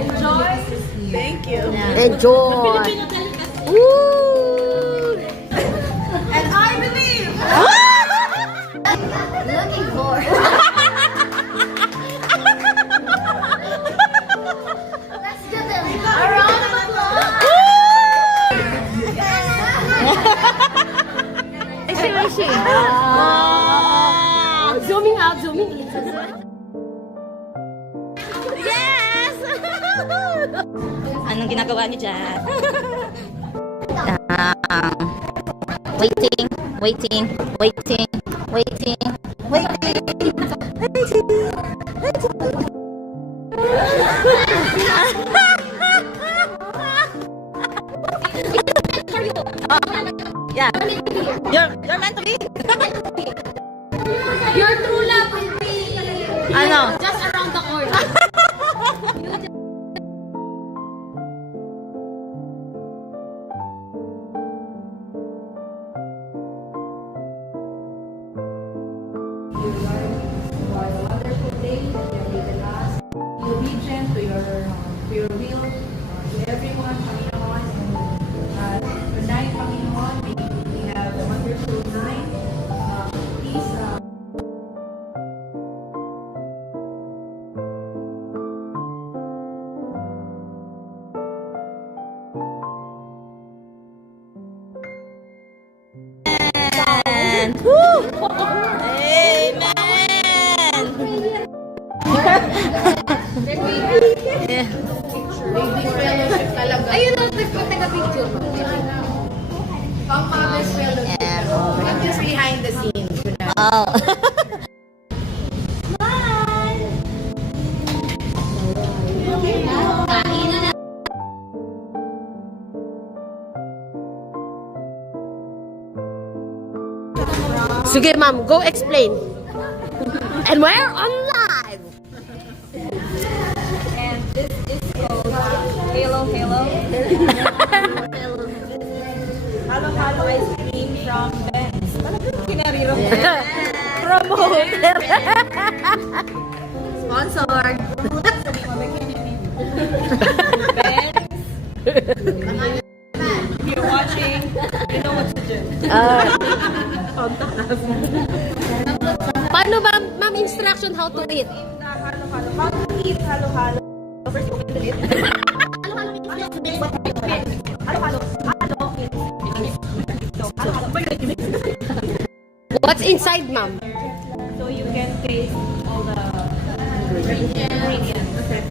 Enjoy. Thank you. Enjoy. Woo! And I believe. Looking for. Let's give them a round of applause. Where is she? Zooming out, zooming in. Yes! Anong ginagawa niyo dyan? Waiting, waiting, waiting, waiting, waiting, Yeah. You're meant to be. Your true love will be Ano? just around the corner. Obedient to your will, to everyone, Panginoon. And tonight, Panginoon, we have a wonderful night. Please, Amen. Woo! Amen. Ladies fellowship talaga. Ayun ang taga-picture mo. Pang Mother's Fellowship. Yeah. I'm just behind the scenes. You know? Oh. Sige, ma'am. Go explain. And we're on live. And this is called Halo Halo. Halo Halo ice cream from Ben's. Talagang kinariro mo. Promote. Sponsored. Ben's. If you're watching, you know what to do. Paano ba, ma'am, instruction how to eat? Halo Halo. How to eat Halo Halo? First, you can do it. Halo Halo. Halo. What's inside, ma'am? So you can taste all the ingredients.